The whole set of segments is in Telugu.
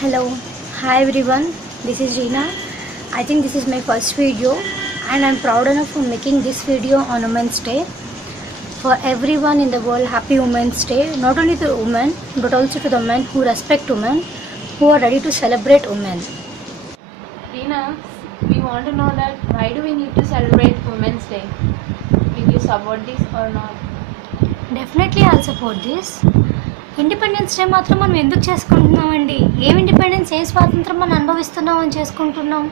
Hello, hi everyone, this is Reena. I think this is my first video and I'm proud enough for making this video on Women's Day. For everyone in the world, happy Women's Day, not only to women but also to the men who respect women, who are ready to celebrate women. Reena, we want to know that why do we need to celebrate Women's Day? Will you support this or not? Definitely I'll support this. Independence day మాత్రం మనం ఎందుకు చేసుకుంటున్నామండి? ఏం ఇండిపెండెన్స్, ఏ స్వాతంత్రం మనం అనుభవిస్తున్నాం అని చేసుకుంటున్నాం.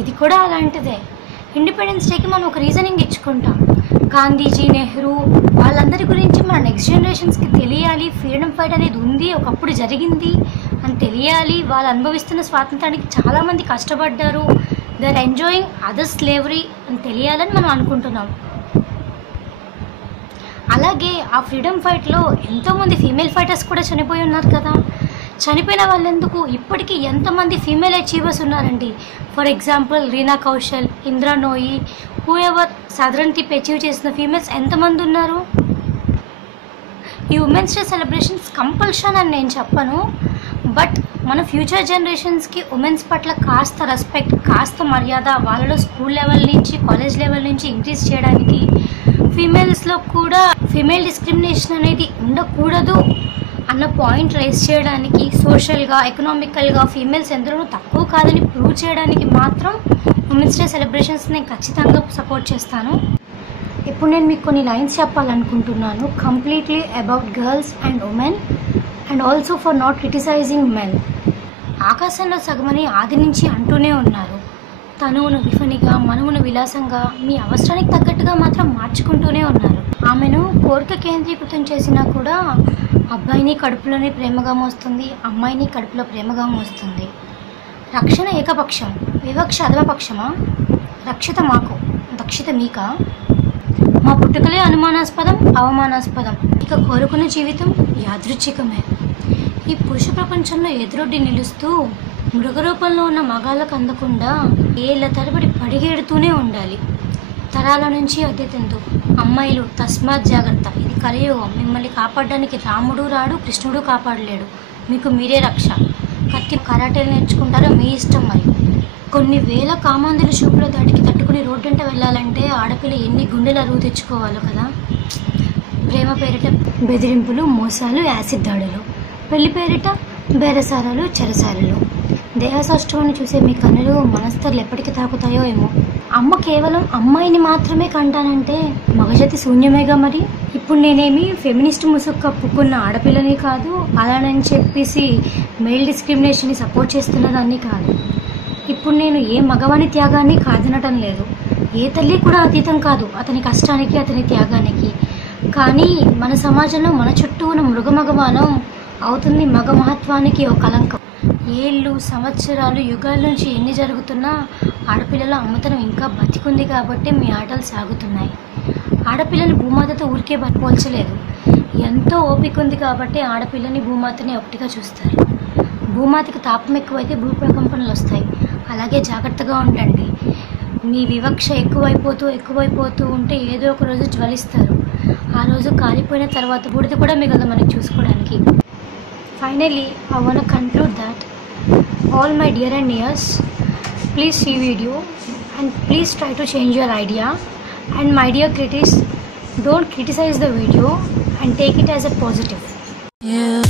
ఇది కూడా అలాంటిదే. ఇండిపెండెన్స్ డేకి మనం ఒక రీజనింగ్ ఇచ్చుకుంటాం. గాంధీజీ, నెహ్రూ వాళ్ళందరి గురించి మన నెక్స్ట్ జనరేషన్స్కి తెలియాలి. ఫ్రీడమ్ ఫైట్ అనేది ఉంది, ఒకప్పుడు జరిగింది అని తెలియాలి. వాళ్ళు అనుభవిస్తున్న స్వాతంత్రానికి చాలామంది కష్టపడ్డారు. They are enjoying other slavery అని తెలియాలని మనం అనుకుంటున్నాం. అలాగే ఆ ఫ్రీడమ్ ఫైట్లో ఎంతోమంది ఫీమేల్ ఫైటర్స్ కూడా చనిపోయి ఉన్నారు కదా. చనిపోయిన వాళ్ళు ఎందుకు? ఇప్పటికీ ఎంతమంది ఫీమేల్ అచీవర్స్ ఉన్నారండి. For example Reena Kaushal, Indra Nooyi, who ever సాధారణ టిప్ అచీవ్ చేసిన ఫీమేల్స్ ఎంతమంది ఉన్నారు. ఈ ఉమెన్స్ డే సెలబ్రేషన్స్ కంపల్షన్ అని నేను చెప్పను, బట్ మన ఫ్యూచర్ జనరేషన్స్కి ఉమెన్స్ పట్ల కాస్త రెస్పెక్ట్, కాస్త మర్యాద వాళ్ళలో స్కూల్ లెవెల్ నుంచి కాలేజ్ లెవెల్ నుంచి ఇంక్రీజ్ చేయడానికి, ఫీమేల్స్లో కూడా ఫీమేల్ డిస్క్రిమినేషన్ అనేది ఉండకూడదు అన్న పాయింట్ రైజ్ చేయడానికి, సోషల్గా ఎకనామికల్గా ఫీమేల్స్ ఎందరూ తక్కువ కాదని ప్రూవ్ చేయడానికి మాత్రం ఉమెన్స్ డే సెలబ్రేషన్స్ నేను ఖచ్చితంగా సపోర్ట్ చేస్తాను. ఇప్పుడు నేను మీకు కొన్ని లైన్స్ చెప్పాలనుకుంటున్నాను, completely about girls and women and also for not criticising men. ఆకాశంలో సగమని ఆది నుంచి అంటూనే ఉన్నారు. తనువును విఫనిగా, మనవును విలాసంగా, మీ అవసరానికి తగ్గట్టుగా మాత్రం మార్చుకుంటూనే ఉన్నారు. ఆమెను కోరిక కేంద్రీకృతం చేసినా కూడా అబ్బాయిని కడుపులోనే ప్రేమగా మోస్తుంది, అమ్మాయిని కడుపులో ప్రేమగా మోస్తుంది. రక్షణ ఏకపక్షం, వివక్ష అధమపక్షమా? రక్షిత మాకు, దక్షిత మీకా? మా పుట్టుకలే అనుమానాస్పదం, అవమానాస్పదం, ఇక కోరుకున్న జీవితం యాదృచ్ఛికమే. ఈ పురుష ప్రపంచంలో ఎదురొడ్డి నిలుస్తూ మృగరూపంలో ఉన్న మగాళ్ళకు అందకుండా ఏళ్ళ తరబడి పడిగేడుతూనే ఉండాలి. తరాల నుంచి అద్దెతెందు అమ్మాయిలు తస్మాత్ జాగ్రత్త, ఇది కలియుగం. మిమ్మల్ని కాపాడడానికి రాముడు రాడు, కృష్ణుడు కాపాడలేడు. మీకు మీరే రక్ష. కత్తి కరాటేలు నేర్చుకుంటారో మీ ఇష్టం. మరి కొన్ని వేల కామాంధుల చూపుల దాటికి తట్టుకుని రోడ్డంట వెళ్ళాలంటే ఆడపిల్ల ఎన్ని గుండెలు అరువు తెచ్చుకోవాలో కదా. ప్రేమ పేరిట బెదిరింపులు, మోసాలు, యాసిడ్ దాడులు. పెళ్లి పేరిట బేరసారాలు, చెరసారాలు. దేహసాష్టవాన్ని చూసే మీ కన్నులు మనస్తర్లు ఎప్పటికీ తాకుతాయో ఏమో. అమ్మ కేవలం అమ్మాయిని మాత్రమే కంటానంటే మగజాతి శూన్యమేగా. మరి ఇప్పుడు నేనేమి ఫెమినిస్ట్ ముసుగు కప్పుకున్న ఆడపిల్లని కాదు, అలానని చెప్పేసి మెయిల్ డిస్క్రిమినేషన్ని సపోర్ట్ చేస్తున్నదాన్ని కాదు. ఇప్పుడు నేను ఏ మగవాని త్యాగాన్ని కాదనటం లేదు, ఏ తల్లి కూడా అతీతం కాదు అతని కష్టానికి, అతని త్యాగానికి. కానీ మన సమాజంలో మన చుట్టూ ఉన్న మృగమగవానం అవుతుంది మగ మహత్వానికి ఒక కలంకం. ఏళ్ళు, సంవత్సరాలు, యుగాల నుంచి ఎన్ని జరుగుతున్నా ఆడపిల్లల అమ్మతనం ఇంకా బతికుంది కాబట్టి మీ ఆటలు సాగుతున్నాయి. ఆడపిల్లని భూమాతతో ఊరికే పోల్చలేదు, ఎంతో ఓపిక ఉంది కాబట్టి ఆడపిల్లని భూమాతని ఒకటిగా చూస్తారు. భూమాతకి తాపం ఎక్కువైతే భూప్రకంపనలు వస్తాయి. అలాగే జాగ్రత్తగా ఉండండి. మీ వివక్ష ఎక్కువైపోతూ ఉంటే ఏదో ఒక రోజు జ్వలిస్తారు. ఆ రోజు కాలిపోయిన తర్వాత బూడిద కూడా మిగలదు మనకి చూసుకోవడానికి. Finally, I want to conclude that all my dear and nears, please see video and please try to change your idea. And my dear critics, don't criticize the video and take it as a positive. Yeah.